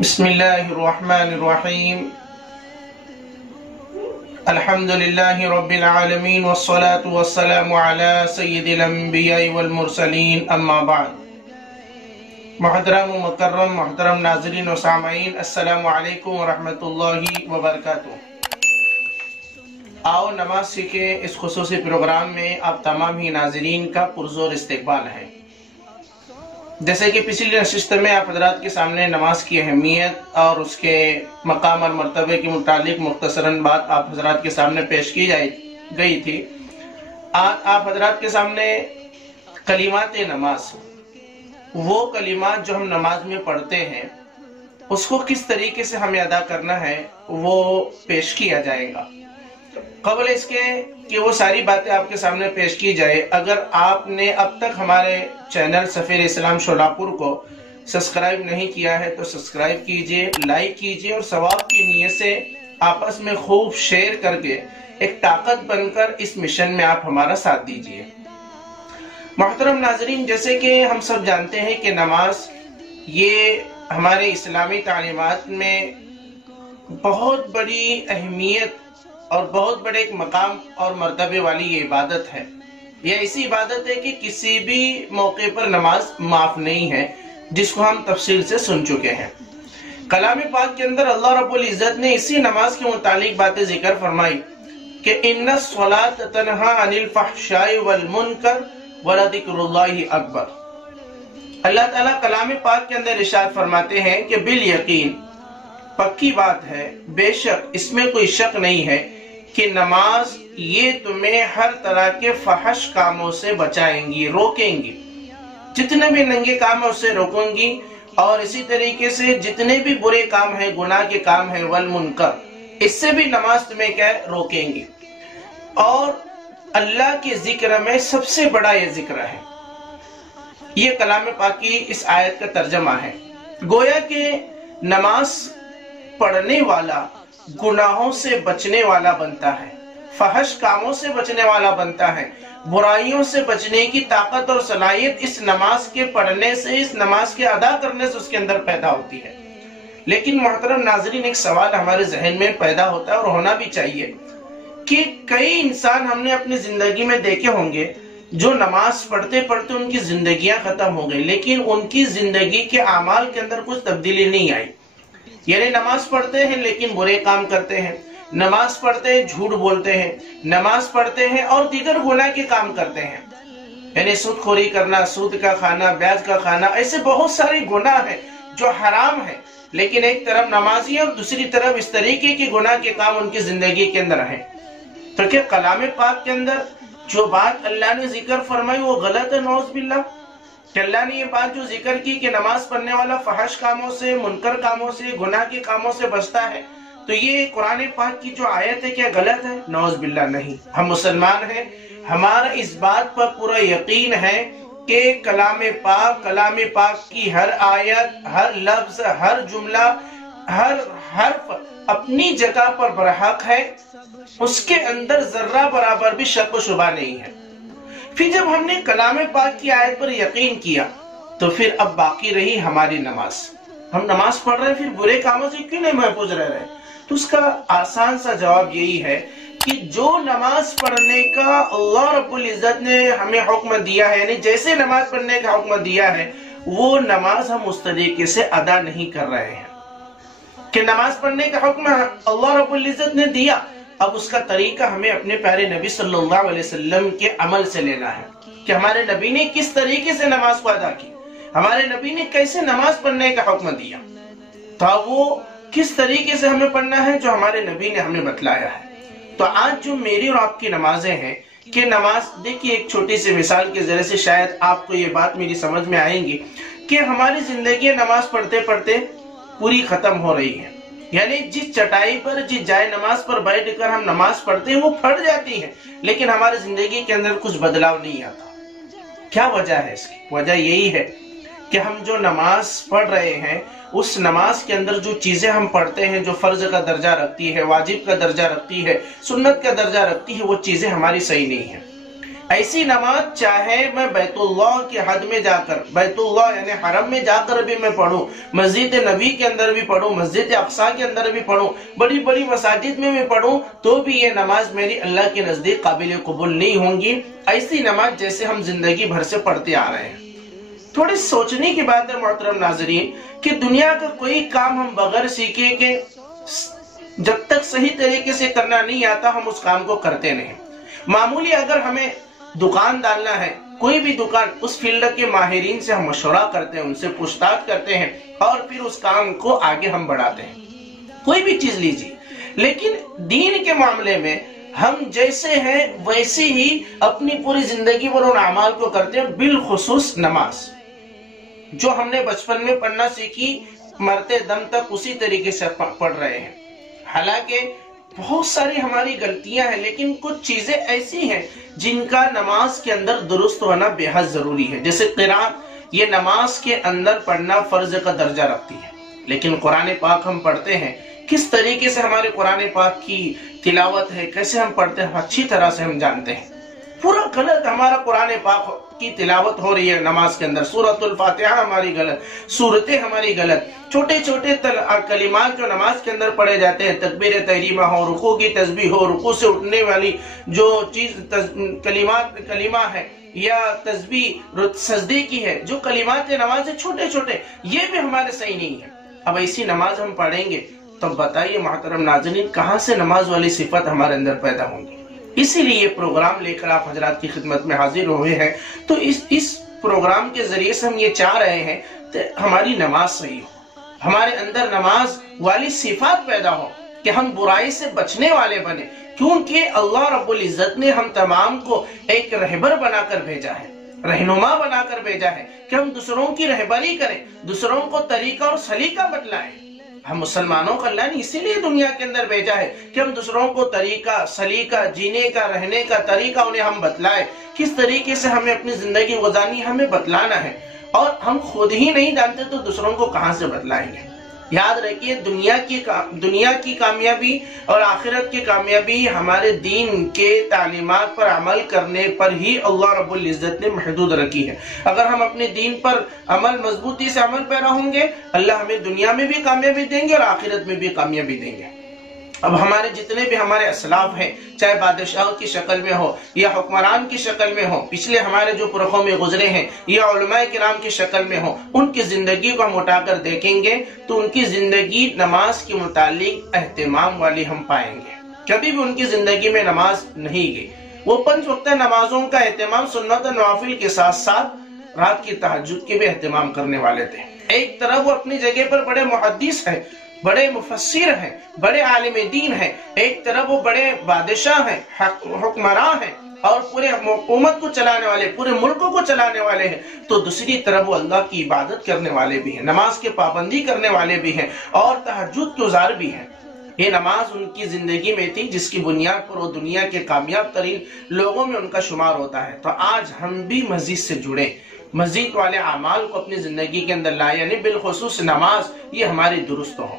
بسم اللہ الرحمن الرحیم الحمدللہ رب العالمین والصلاة والسلام علی سید الانبیاء والمرسلین اما بعد۔ محترم و مکرم محترم ناظرین و سامعین، السلام علیکم ورحمۃ اللہ وبرکاتہ۔ آؤ نماز سیکھیں اس خصوصی پروگرام میں آپ تمام ہی ناظرین کا پرزور استقبال ہے۔ جیسے کہ پچھلی نشست میں آپ حضرات کے سامنے نماز کی اہمیت اور اس کے مقام اور مرتبے کے متعلق مختصراً بات آپ حضرات کے سامنے پیش کی گئی تھی، آج آپ حضرات کے سامنے کلمات نماز، وہ کلمات جو ہم نماز میں پڑھتے ہیں اس کو کس طریقے سے ہمیں ادا کرنا ہے وہ پیش کیا جائے گا۔ قبل اس کے کہ وہ ساری باتیں آپ کے سامنے پیش کی جائے، اگر آپ نے اب تک ہمارے چینل سفیر اسلام شولاپور کو سبسکرائب نہیں کیا ہے تو سبسکرائب کیجئے، لائک کیجئے اور ثواب کی نیت سے آپس میں خوب شیئر کر کے ایک طاقت بن کر اس مشن میں آپ ہمارا ساتھ دیجئے۔ محترم ناظرین، جیسے کہ ہم سب جانتے ہیں کہ نماز یہ ہمارے اسلامی تعلیمات میں بہت بڑی اہمیت اور بہت بڑے ایک مقام اور مرتبے والی یہ عبادت ہے۔ یہ ایسی عبادت ہے کہ کسی بھی موقع پر نماز معاف نہیں ہے، جس کو ہم تفصیل سے سن چکے ہیں۔ کلام پاک کے اندر اللہ رب العزت نے اسی نماز کے متعلق باتیں ذکر فرمائی کہ ان الصلاۃ تنہی عن الفحشاء والمنکر ولذکر اللہ اکبر۔ اللہ تعالیٰ کلام پاک کے اندر ارشاد فرماتے ہیں کہ بالیقین، پکی بات ہے، بے شک اس میں کوئی شک نہیں ہے کہ نماز یہ تمہیں ہر طرح کے فحش کاموں سے بچائیں گی، روکیں گی، جتنے بھی ننگے کام ہیں اس سے روکیں گی، اور اسی طریقے سے جتنے بھی برے کام ہیں، گناہ کے کام ہیں، والمنکر، اس سے بھی نماز تمہیں کیا روکیں گی۔ اور اللہ کے ذکر میں سب سے بڑا یہ ذکر ہے۔ یہ کلام پاک کی اس آیت کا ترجمہ ہے۔ گویا کہ نماز پڑھنے والا گناہوں سے بچنے والا بنتا ہے، فحش کاموں سے بچنے والا بنتا ہے، برائیوں سے بچنے کی طاقت اور صلاحیت اس نماز کے پڑھنے سے، اس نماز کے ادا کرنے سے اس کے اندر پیدا ہوتی ہے۔ لیکن محترم ناظرین، ایک سوال ہمارے ذہن میں پیدا ہوتا ہے اور ہونا بھی چاہیے کہ کئی انسان ہم نے اپنی زندگی میں دیکھے ہوں گے جو نماز پڑھتے پڑھتے ان کی زندگیاں ختم ہو گئی، لیکن ان کی زندگی کے اعمال کے اندر کچھ تبدیلی نہیں آئی۔ یعنی نماز پڑھتے ہیں لیکن برے کام کرتے ہیں، نماز پڑھتے ہیں جھوٹ بولتے ہیں، نماز پڑھتے ہیں اور دیگر گناہ کے کام کرتے ہیں، یعنی سود خوری کرنا، سود کا کھانا، بیاج کا کھانا، ایسے بہت سارے گناہ ہیں جو حرام ہیں، لیکن ایک طرف نمازی ہے اور دوسری طرف اس طریقے کے گناہ کے کام ان کی زندگی کے اندر ہیں۔ تو کیا کلام پاک کے اندر جو بات اللہ نے ذکر فرمائی وہ غلط ہے؟ نعوذ باللہ، کہ اللہ نے یہ بات جو ذکر کی کہ نماز پڑھنے والا فحش کاموں سے، منکر کاموں سے، گناہ کے کاموں سے بچتا ہے، تو یہ قرآن پاک کی جو آیت ہے کیا غلط ہے؟ نعوذ باللہ نہیں۔ ہم مسلمان ہیں، ہمارا اس بات پر پورا یقین ہے کہ کلام پاک کی ہر آیت، ہر لفظ، ہر جملہ، ہر حرف اپنی جگہ پر برحق ہے، اس کے اندر ذرہ برابر بھی شک و شبہ نہیں ہے۔ پھر جب ہم نے کلام پاک کی آیت پر یقین کیا تو پھر اب باقی رہی ہماری نماز۔ ہم نماز پڑھ رہے ہیں، پھر برے کاموں سے کیوں نہیں محفوظ رہ رہے؟ تو اس کا آسان سا جواب یہی ہے کہ جو نماز پڑھنے کا اللہ رب العزت نے ہمیں حکم دیا ہے، یعنی جیسے نماز پڑھنے کا حکم دیا ہے وہ نماز ہم اس طریقے سے ادا نہیں کر رہے ہیں۔ کہ نماز پڑھنے کا حکم اللہ رب العزت نے دیا، اب اس کا طریقہ ہمیں اپنے پیارے نبی صلی اللہ علیہ وسلم کے عمل سے لینا ہے کہ ہمارے نبی نے کس طریقے سے نماز کو ادا کی، ہمارے نبی نے کیسے نماز پڑھنے کا حکم دیا، تو وہ کس طریقے سے ہمیں پڑھنا ہے جو ہمارے نبی نے ہمیں بتلایا ہے۔ تو آج جو میری اور آپ کی نمازیں ہیں کہ نماز، دیکھیے ایک چھوٹی سی مثال کے ذریعے سے شاید آپ کو یہ بات میری سمجھ میں آئیں گی کہ ہماری زندگی نماز پڑھتے پڑھتے پوری ختم ہو رہی ہے، یعنی جس چٹائی پر، جس جائے نماز پر بیٹھ کر ہم نماز پڑھتے ہیں وہ پھٹ جاتی ہے، لیکن ہماری زندگی کے اندر کچھ بدلاؤ نہیں آتا۔ کیا وجہ ہے اس کی؟ وجہ یہی ہے کہ ہم جو نماز پڑھ رہے ہیں اس نماز کے اندر جو چیزیں ہم پڑھتے ہیں جو فرض کا درجہ رکھتی ہے، واجب کا درجہ رکھتی ہے، سنت کا درجہ رکھتی ہے، وہ چیزیں ہماری صحیح نہیں ہیں۔ ایسی نماز چاہے میں بیت اللہ کی حد میں جا کر، بیت اللہ یعنی حرم میں جا کر بھی میں پڑھوں، مسجد نبی کے اندر بھی پڑھوں، مسجد اقصی کے اندر بھی پڑھوں، بڑی بڑی مساجد میں پڑھوں، تو بھی یہ نماز میری اللہ کے نزدیک قابل قبول نہیں ہوں گی، ایسی نماز جیسے ہم زندگی بھر سے پڑھتے آ رہے ہیں۔ تھوڑی سوچنے کی بات ہے محترم ناظرین کہ دنیا کا کوئی کام ہم بغیر سیکھے کہ جب تک صحیح طریقے سے کرنا نہیں آتا ہم اس کام کو کرتے نہیں۔ معمولی اگر ہمیں دکان ڈالنا ہے، کوئی بھی دکان، اس فیلڈ کے ماہرین سے ہم مشورہ کرتے ہیں، ان سے پوچھ تاچھ کرتے ہیں اور پھر اس کام کو آگے ہم بڑھاتے ہیں، کوئی بھی چیز لیجیے۔ لیکن دین کے معاملے میں ہم جیسے ہیں ویسے ہی اپنی پوری زندگی پر ان اعمال کو کرتے ہیں، بالخصوص نماز جو ہم نے بچپن میں پڑھنا سیکھی، مرتے دم تک اسی طریقے سے پڑھ رہے ہیں۔ حالانکہ بہت ساری ہماری غلطیاں ہیں، لیکن کچھ چیزیں ایسی ہیں جن کا نماز کے اندر درست ہونا بے حد ضروری ہے، جیسے قرآن، یہ نماز کے اندر پڑھنا فرض کا درجہ رکھتی ہے، لیکن قرآن پاک ہم پڑھتے ہیں، کس طریقے سے ہمارے قرآن پاک کی تلاوت ہے، کیسے ہم پڑھتے ہیں، اچھی طرح سے ہم جانتے ہیں۔ پورا غلط ہمارا قرآن پاک کی تلاوت ہو رہی ہے نماز کے اندر، سورۃ الفاتحہ ہماری غلط، سورتیں ہماری غلط، چھوٹے چھوٹے کلمات جو نماز کے اندر پڑھے جاتے ہیں، تکبیر تحریمہ ہو، رکوع کی تسبیح ہو، رکوع سے اٹھنے والی جو چیز کلمہ ہے یا تسبیح سجدے کی ہے، جو کلمات نماز ہے چھوٹے چھوٹے، یہ بھی ہمارے صحیح نہیں ہے۔ اب ایسی نماز ہم پڑھیں گے تو بتائیے محترم ناظرین کہاں سے نماز والی صفت ہمارے اندر پیدا ہوں گی؟ اسی لیے یہ پروگرام لے کر آپ حضرات کی خدمت میں حاضر ہوئے ہیں، تو اس پروگرام کے ذریعے سے ہم یہ چاہ رہے ہیں کہ ہماری نماز صحیح ہو، ہمارے اندر نماز والی صفات پیدا ہو، کہ ہم برائی سے بچنے والے بنے، کیونکہ اللہ رب العزت نے ہم تمام کو ایک رہبر بنا کر بھیجا ہے، رہنما بنا کر بھیجا ہے کہ ہم دوسروں کی رہبری کریں، دوسروں کو طریقہ اور سلیقہ بتلائیں۔ ہم مسلمانوں کو اللہ نے اسی لیے دنیا کے اندر بھیجا ہے کہ ہم دوسروں کو طریقہ، سلیقہ، جینے کا، رہنے کا طریقہ انہیں ہم بتلائیں، کس طریقے سے ہمیں اپنی زندگی گزارنی ہمیں بتلانا ہے، اور ہم خود ہی نہیں جانتے تو دوسروں کو کہاں سے بتلائیں گے۔ یاد رکھیے دنیا کی کامیابی اور آخرت کی کامیابی ہمارے دین کے تعلیمات پر عمل کرنے پر ہی اللہ رب العزت نے محدود رکھی ہے۔ اگر ہم اپنے دین پر مضبوطی سے عمل پیرا ہوں گے، اللہ ہمیں دنیا میں بھی کامیابی دیں گے اور آخرت میں بھی کامیابی دیں گے۔ اب ہمارے جتنے بھی ہمارے اسلاف ہیں، چاہے بادشاہ کی شکل میں ہو یا حکمران کی شکل میں ہو، پچھلے ہمارے جو پرخوں میں گزرے ہیں یا علماء کرام کی شکل میں ہو، ان کی زندگی کو ہم اٹھا کر دیکھیں گے تو ان کی زندگی نماز کے متعلق اہتمام والی ہم پائیں گے۔ کبھی بھی ان کی زندگی میں نماز نہیں گئی، وہ 5 وقتہ نمازوں کا اہتمام سنت و نوافل کے ساتھ ساتھ رات کی تہجد کے بھی اہتمام کرنے والے تھے۔ ایک طرف وہ اپنی جگہ پر بڑے محدث ہیں، بڑے مفسر ہیں، بڑے عالم دین ہیں، ایک طرف وہ بڑے بادشاہ ہیں، حکمراں ہیں اور پورے حکومت کو چلانے والے، پورے ملکوں کو چلانے والے ہیں، تو دوسری طرف وہ اللہ کی عبادت کرنے والے بھی ہیں، نماز کے پابندی کرنے والے بھی ہیں اور تہجد گزار بھی ہیں۔ یہ نماز ان کی زندگی میں تھی جس کی بنیاد پر وہ دنیا کے کامیاب ترین لوگوں میں ان کا شمار ہوتا ہے۔ تو آج ہم بھی مسجد سے جڑیں، مسجد والے اعمال کو اپنی زندگی کے اندر لائیں، یعنی بالخصوص نماز یہ ہماری درست ہو۔